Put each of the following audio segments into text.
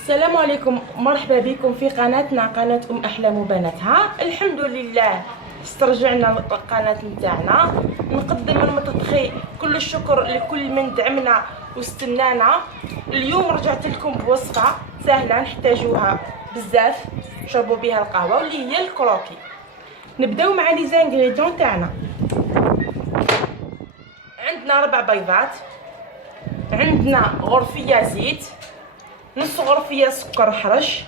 السلام عليكم، مرحبا بكم في قناتنا قناة احلام وبناتها. الحمد لله استرجعنا القناة نتاعنا. نقدم من متطخي كل الشكر لكل من دعمنا واستنانا. اليوم رجعت لكم بوصفة سهلة نحتاجوها بزاف نشربوا بها القهوة، واللي هي الكروكي. نبداو مع لي زانغريديون تاعنا. عندنا 4 بيضات، عندنا غرفية زيت، نص غرفية سكر حرش،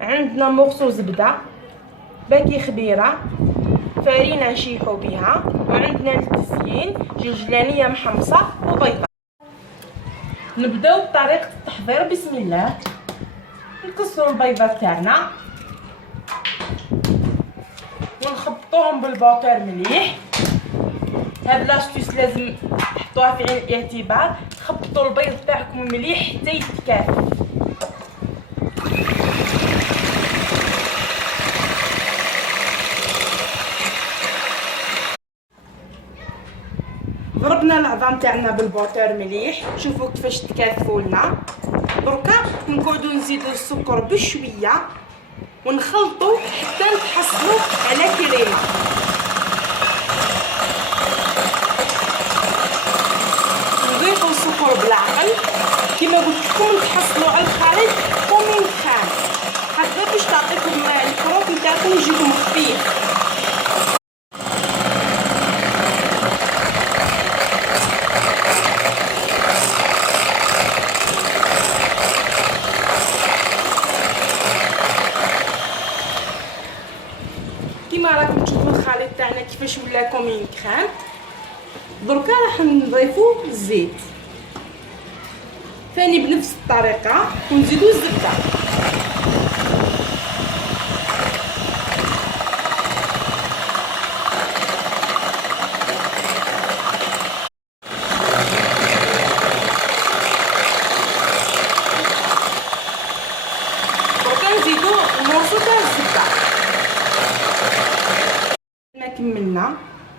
عندنا مغصو زبدة، باكي خبيرة، فرينة نشيحو بها، وعندنا التزيين جلجلانية محمصة وبيضة. نبداو بطريقة التحضير. بسم الله. نكسرو البيضات تاعنا ونخبطوهم بالبوتر مليح. هاد لاستيس لازم تحطوها في عين الاعتبار، خبطوا البيض تاعكم مليح حتى يتكافئ. ضربنا العظام تاعنا بالبوتر مليح، شوفوا كيفاش تكافئوا لنا. دركا نقعدوا نزيدوا السكر بشويه ونخلطوا حتى نتحصلوا على كريمه. نضيفوا السكر بالعقل كما قلت لكم، نتحصلوا على الخليط كومين خام، هكذا باش تعطيكم الكروكي تاعكم يجيكم خفيف. كيما راكم تشوفوا الخليط تاعنا كيفاش ولا كومين كريم. دركا راح نضيفوا الزيت ثاني بنفس الطريقه، ونزيدوا الزبده. دركا نزيدوا المورسو تاع الزبده. ما كملنا.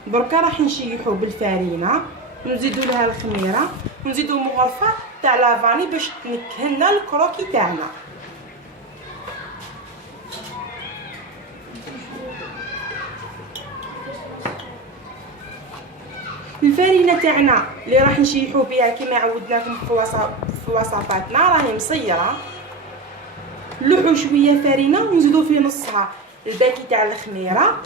دركا راح نشيحو بالفرينه ونزيدوا لها الخميره ونزيدوا مغرفه تاع لافاني باش تنكهلنا الكروكي تاعنا. الفرينه تاعنا اللي راح نشيحو بها كما عودناكم في وصفاتنا راهي مصيره. نلوحو شويه فرينه ونزيدو في نصها الباكي تاع الخميره،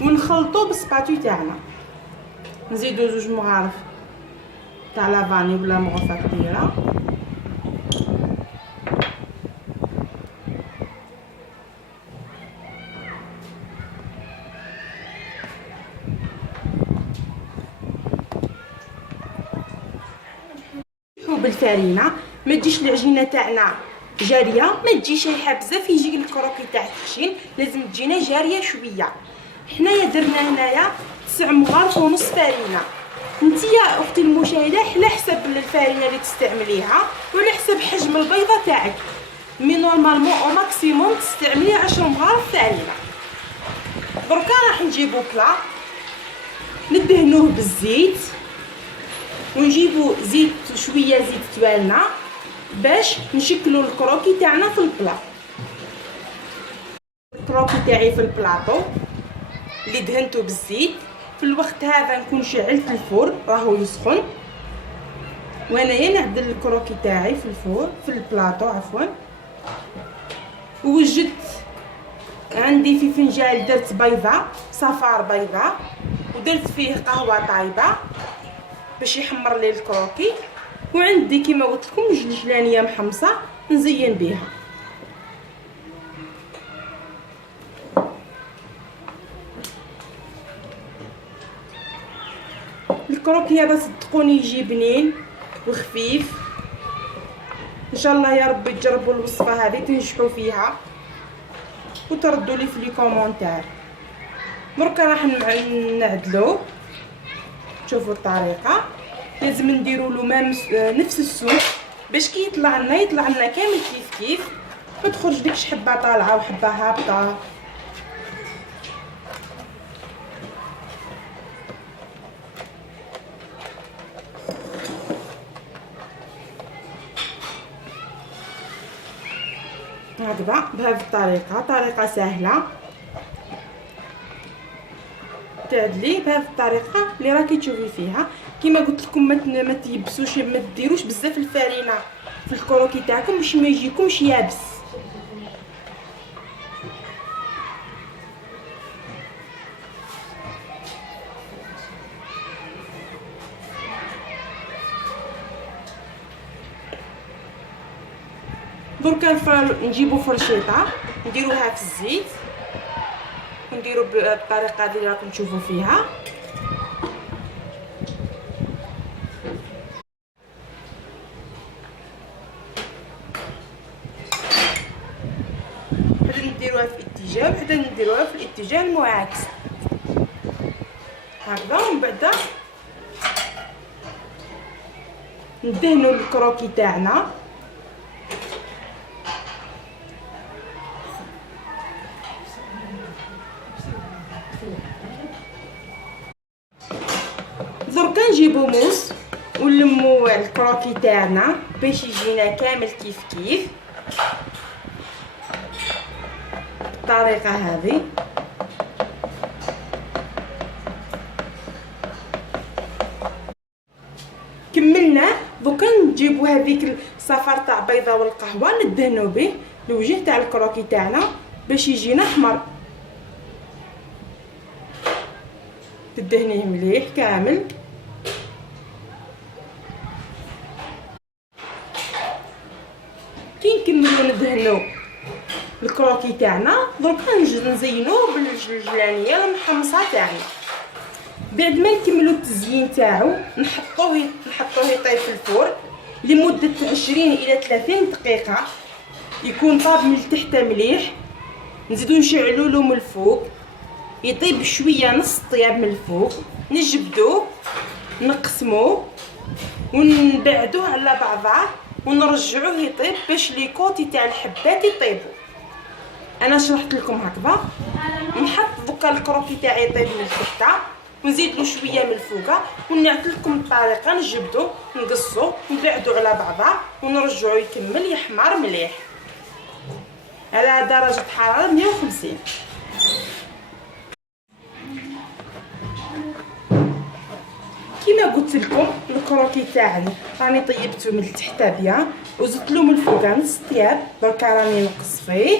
ونخلطو بالسباتو تاعنا. نزيدو 2 مغارف تاع لافاني ولا مغرفه كبيره، بالفرينه. ما تجيش العجينه تاعنا جاريه، ما تجيش شايحه بزاف يجي الكروكي تاع التخشين، لازم تجينا جاريه شويه. حنايا درنا هنايا 9 مغارف ونص فرينه. نتيا اختي المشاهده على حسب الفرينه اللي تستعمليها وعلى حسب حجم البيضه تاعك، مي نورمالمون او ماكسيموم تستعملي 10 مغارف فرينه. دركا راح نجيبو بلا ندهنوه بالزيت، ونجيبو زيت شويه زيت توالنا باش نشكلو الكروكي تاعنا في البلا. الكروكي تاعي في البلاطو اللي دهنته بالزيت. في الوقت هذا نكون شعلت الفرن راهو يسخن، وانايا نعدل الكروكي تاعي في الفرن في البلاطو عفوا. وجدت عندي في فنجال درت بيضه صفار بيضه، ودرت فيه قهوه طايبه باش يحمر لي الكروكي، وعندي كيما قلت لكم جلجلانيه محمصه نزين بها. الكروكي هذا صدقوني يجي بنين وخفيف. ان شاء الله يا رب تجربوا الوصفه هذه تنجحوا فيها وتردوا لي في لي كومونتير. دركا راح نعدلوه. شوفوا الطريقه، لازم نديروا له نفس السمك باش كي يطلع لنا كامل كيف ما تخرج ديكش حبه طالعه وحبه هابطه. هكذا بهذه الطريقه، طريقه سهله تعدلي بهذه الطريقه اللي راكي تشوفي فيها. كما قلت لكم ما تيبسوش، ما ديروش بزاف الفرينه في الكروكي تاعكم باش ما يجيكمش يابس. دركا نجيبو فرشيطه نديروها في الزيت ونديرو بالطريقه اللي راكم تشوفوا فيها. حتى نديروها في اتجاه وحتى نديروها في الاتجاه المعاكس هكذا. ومن بعد ندهنوا الكروكي تاعنا. دركا نجيبو موس ونلمو الكروكي تاعنا باش يجينا كامل كيف بالطريقه هذه. كملنا. دوكا نجيبو هذيك الصفار تاع بيضه والقهوه ندهنو به الوجه تاع الكروكي تاعنا باش يجينا احمر. تدهنيه مليح كامل. كي نكملو ندهنو الكروكي تاعنا دركا نزينوه بالجلانيه المحمصه تاعنا. بعد ما نكملو التزيين تاعو نحطوه يطيب في الفرن لمده 20 الى 30 دقيقه. يكون طاب من التحت مليح. نزيدو نشعلو له من الفوق يطيب شويه نص طياب من الفوق. نجبدوه نقسموه ونبعدوه على بعضه ونرجعوه يطيب باش لي كوتي تاع الحبات يطيبوا. انا شرحت لكم هكذا. نحط دوكا الكروكي تاعي يطيب من التحت ونزيد له شويه من الفوق ونعطي لكم الطريقه. نجبدو نقصو نبعدو على بعضها ونرجعو يكمل يحمر مليح على درجه حراره 150. كما قلت لكم الكروكي تاعي راني طيبته من التحت بيان وزدت له من الفوق نص طياب. دركا راني نقص فيه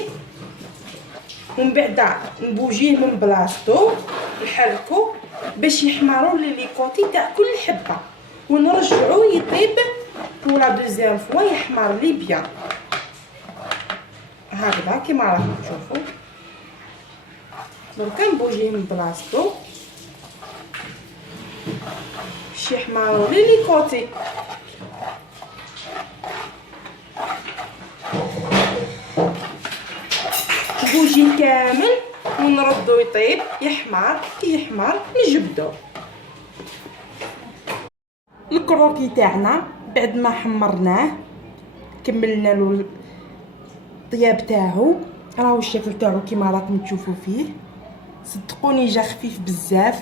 ومن بعد نبوجيه من بلاصتو نحركو باش يحمروا لي كوتي تاع كل حبه ونرجعوه يطيب ولا دوزيام فوا يحمر لي بيان هكذا كما راكم تشوفوا. دركا نبوجيه من بلاصتو باش يحمروا لي كوتي. نبوجيه كامل ونردو يطيب يحمر. كي يحمر نجبدوه. الكروكي تاعنا بعد ما حمرناه كملنا له الطياب تاعو راهو الشكل تاعو كيما راكم تشوفوا فيه. صدقوني جا خفيف بزاف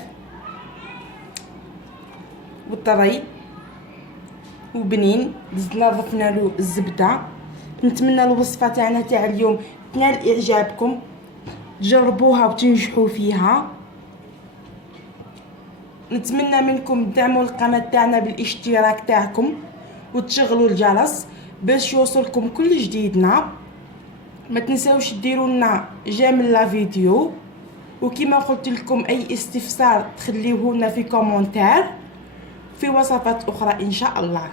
وطري وبنين. زدنا ضفنا له الزبده. نتمنى الوصفه تاعنا تاع اليوم تنال اعجابكم. جربوها وتنجحوا فيها. نتمنى منكم تدعموا القناه تاعنا بالاشتراك تاعكم وتشغلوا الجرس باش يوصلكم كل جديدنا. ما تنساوش ديروا لنا جيم لا فيديو وكما قلت لكم اي استفسار تخليوه لنا في كومنتار في وصفات اخرى ان شاء الله.